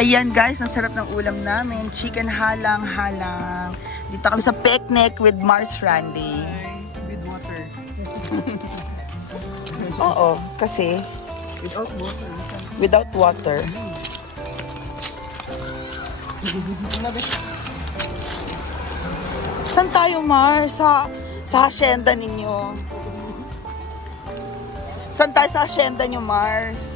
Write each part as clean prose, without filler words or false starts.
Ayan guys, ang sarap ng ulam namin. Chicken halang-halang. Dito kami sa picnic with Mars Randy. With water. Oo, kasi Without water. without water. Saan tayo, Mars? Sa hacienda ninyo. Saan tayo sa hacienda nyo, Mars?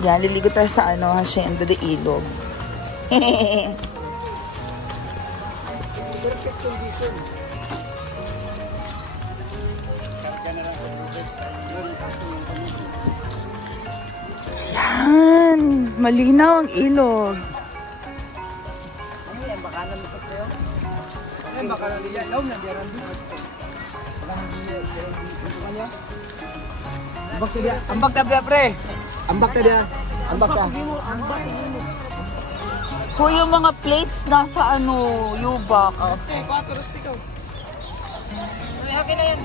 Yan, liligo tayo sa hacienda de Ilog. Perfect condition. Yan, malinaw ang ilog. Ano yan? Baka nalito kayo? Ano baka naliyan? Yaw na, diyaran dito. Ambak na dia. Ambak na dia, pre. Ambak na dia. Ambak ka. Hoy, yung mga plates nasa yubak. Okay, 4 stick. Ay, akin na yan.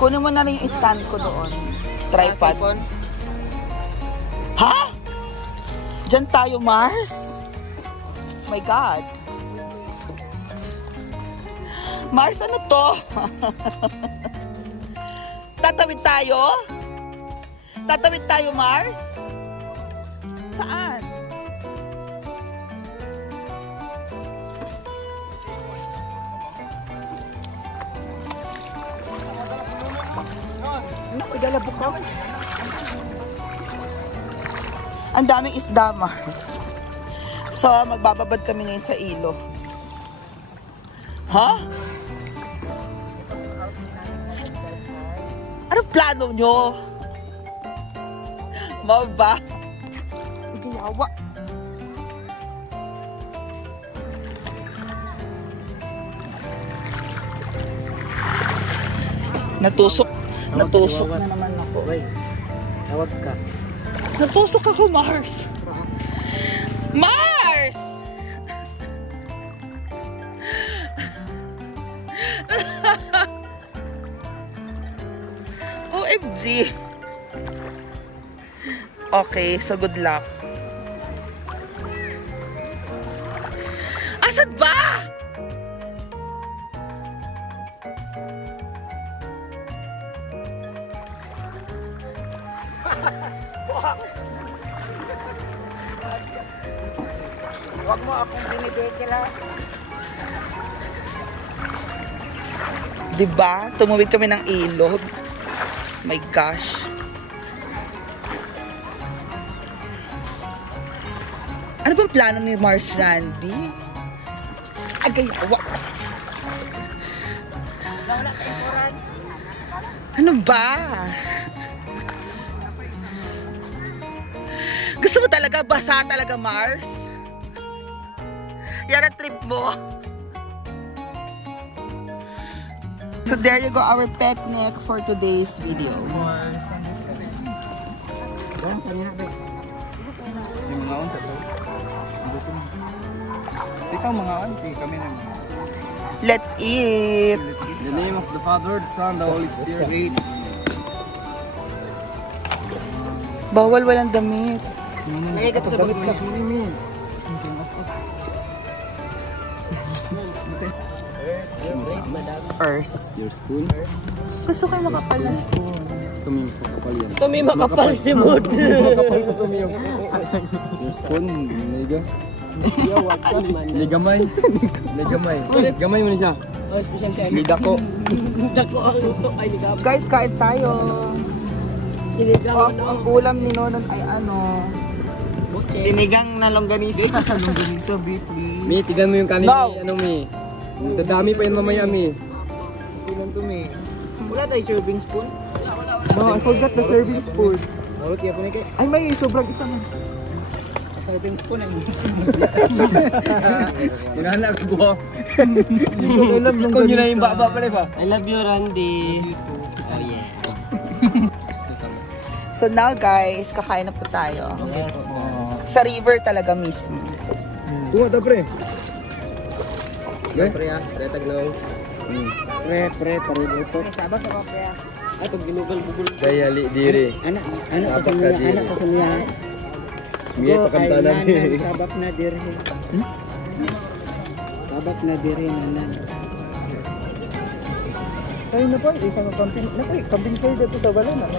Kunin mo na rin yung stand ko doon. Tripod. Ha? Diyan tayo, Mars? My God. Mars, ano to? Tatawid tayo? Tatawid tayo, Mars? Saan? Igalabok naman. Ang daming isda, Mars. So, magbababad kami ngayon sa ilog. Ha? Anong plano nyo? Mau ba? Gayawa. Natusok na naman ako. Tawag ka. Natusok ako, Mars. Mars! OMG. Okay, so good luck. Asan ba? Huwag mo akong binibekila. Diba? Tumawid kami ng ilog. My gosh. Ano bang plano ni Mars Randy? Agayawa. Ano ba? Gusto mo talaga? Basa talaga, Mars? Yan ang trip mo. So there you go, our picnic for today's video. Let's eat. In the name of the Father, the Son, the Holy Spirit. Bawal walang damit. Lagay ka sa bag mo. First. Your spoon. Gusto kayo makapal na spoon. Ito may mas makapal yan. Ito may makapal si Mood. Makapal pa ito yung. Your spoon, liga. Ligamay. Ligamay. Gamay mo na siya. Oh, special siya. Lidako. Dako ang luto ay ligab. Guys, kain tayo. Sinigaw Ang ulam ni Nonon ay Butche. sinigang na longganisa. Sa longganisa, please. Mi, tigan mo yung kanin No. ni ano, Mi. Dadami pa yan mamaya, Mi. Ilan to, me? Wala tayo serving spoon? No, I forgot the serving spoon. Marot kaya po na kayo. Ay, may sobrang isang Serving spoon ay Manana ako ko. Ikaw nyo na yung baba pala ba? I love you, Randy. Oh, yeah. So now guys, kakain na po tayo. Yes. Sa river talaga mismo. Tunga ta pre. pre ah. Pre tagnaw. Pre, parudo. Sabak ako pre ah. Ay pag ginugal-bugol. Kaya li diri. Anak Sabak ka diri. anak ko niya. Miye pakanta na ni. Sabak na diri. Sabak na diri nanan. Ay na po, isang camping. Nakay, camping kayo dito sa balon ano.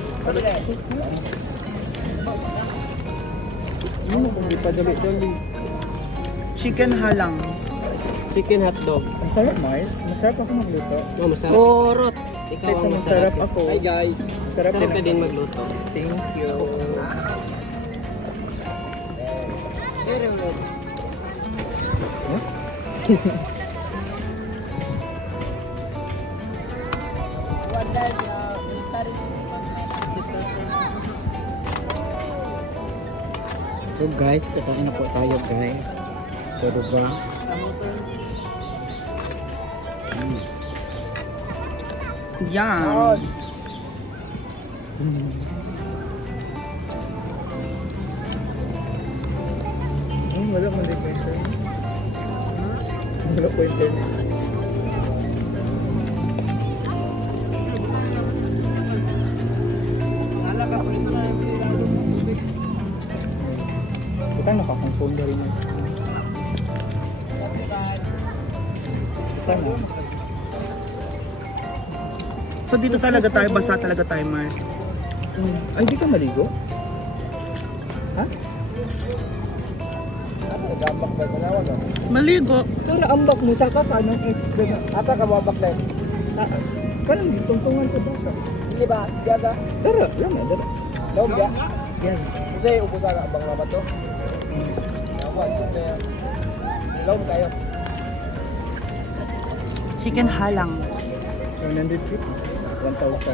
Ano kung di pa dali-dali. Chicken halang. Chicken hotdog. Ang sarap, Mars. Masarap ako magluto. Oh, masarap. Korot. Ikaw ang Masarap masarap. ako. Hi guys. Sarap Sarap ka din magluto. Thank you. Very good. So guys, kakain na po tayo guys. So diba? Yan. Wala mo din internet. Wala po internet. Kita nakakang dari mo. Kita na. So dito talaga tayo, basa talaga tayo, Mars. Ay, di ka maligo? Ha? Nagambak ba? Manawag ah. Maligo. Pero ambak mo sa kakanong ex. Asa ka babak na yun? Taas. Parang di tungtungan sa bata. Hindi ba? Diyaga? Pero, lama, dara. Lawag ya? Yes. Kasi upusa ka abang naman to. Nakuha, ito na yan. Lawag tayo. Chicken halang. 150? 1,000.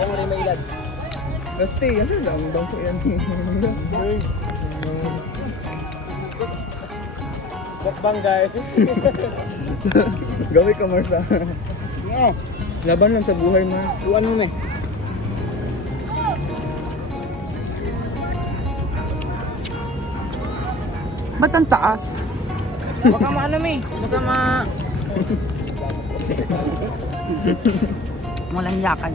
Yan mo rin may ilan. Basta ano lang, bangko yan. Bakbang guys. Gawin ka Marsa. Laban lang sa buhay Mars. Ano na eh. Ba't ang taas? Baka maano me. Baka Walang yakan.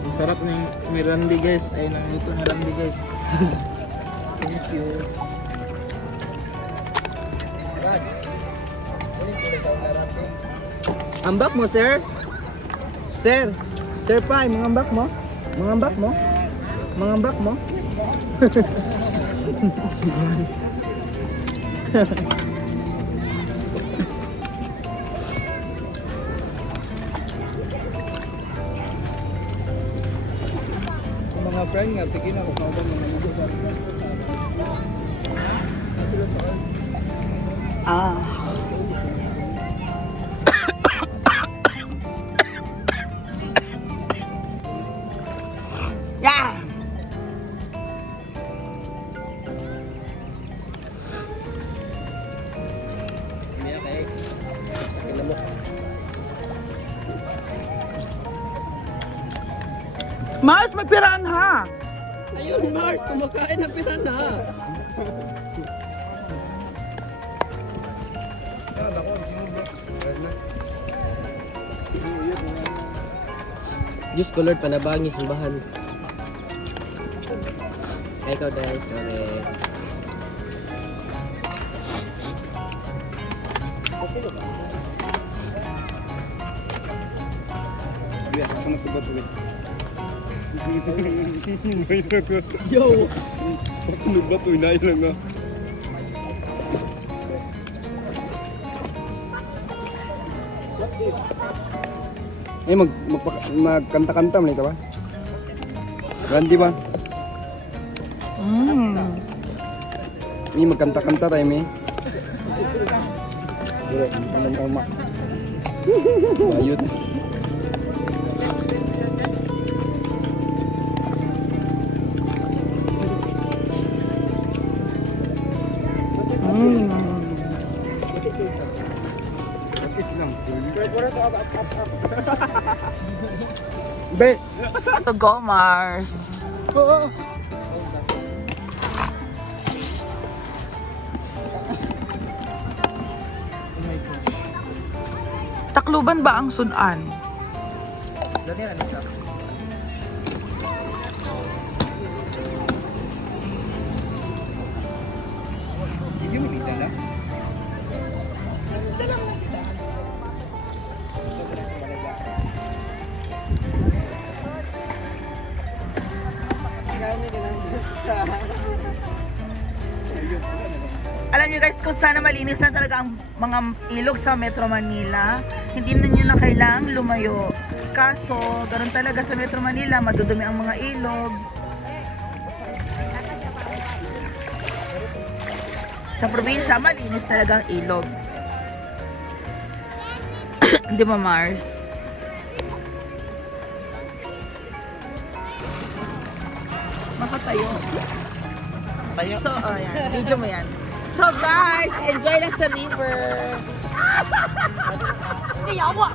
Ang sarap ng Mirandi guys. Ay, nandito na Mirandi guys. Thank you. Ambak mo sir? Sir? Sir pa, mangambak mo? Mangambak mo? Mangambak mo? Mga friend nga, sige na, kung mga mga Ah. Yeah. Mars, may piranha! Ayun Mars, kumakain ng piranha. Diyos ko Lord, panabangis ang bahan. Ay, ikaw dahil, sorry. Yo! Ano ba ito? Inayin lang nga. Ay, magkanta-kanta mo ka ba? Randy ba? Ini magkanta-kanta tayo, may. Duro, anong ama. Bayot. Be! To go, Mars. Oo! Oh my gosh. Takluban ba ang sudan? Dali na isa. Hindi mo dala? Alam niyo guys, kung sana malinis na talaga ang mga ilog sa Metro Manila, hindi na niyo na kailangang lumayo. Kaso, ganun talaga sa Metro Manila, madudumi ang mga ilog. Sa probinsya, malinis talaga ang ilog. Hindi ba, Mars? Makatayo. Tayo. So, oh, yan. Video mo yan. So, guys, enjoy lang sa river. Yawa!